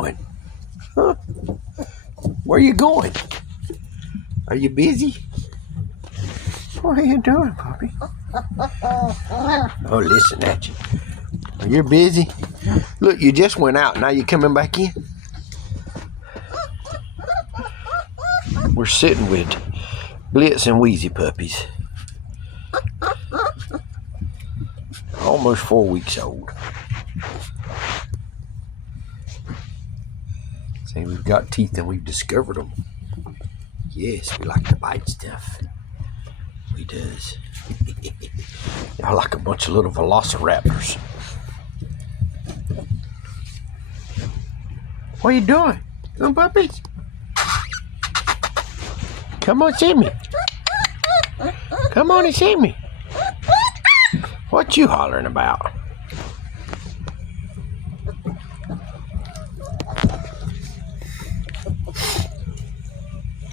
doing? Huh? Where you going? Are you busy? What are you doing, puppy? Oh, listen at you. You're busy? Look, you just went out. Now you coming back in? We're sitting with Blitz and Wheezy puppies. Almost 4 weeks old. See, we've got teeth and we've discovered them. Yes, we like to bite stuff. We does. Y'all like a bunch of little velociraptors. What are you doing? Come, puppies. Come on, see me. Come on and see me. What you hollering about?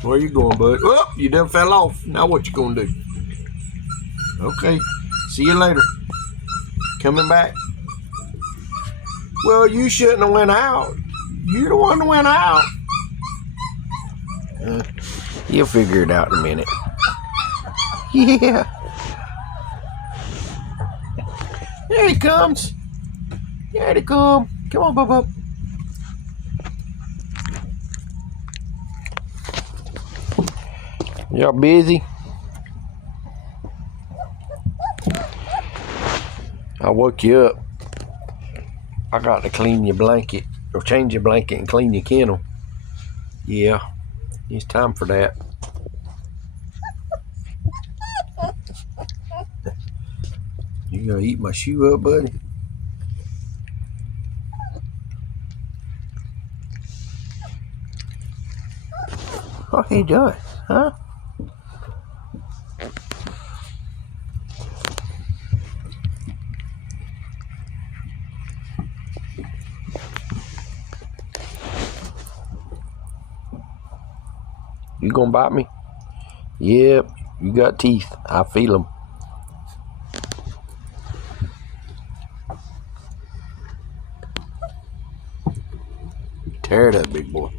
Where you going, bud? Oh, you done fell off. Now what you gonna do? Okay, see you later. Coming back? Well, you shouldn't have went out. You the one that went out. You'll figure it out in a minute. Yeah. There he comes. There he come. Come on, Bub. Y'all busy? I woke you up. I got to clean your blanket, or change your blanket and clean your kennel. Yeah, it's time for that. You gonna eat my shoe up, buddy? What are you doing, huh? You gonna bite me? Yep, you got teeth. I feel them. Tear it up, big boy.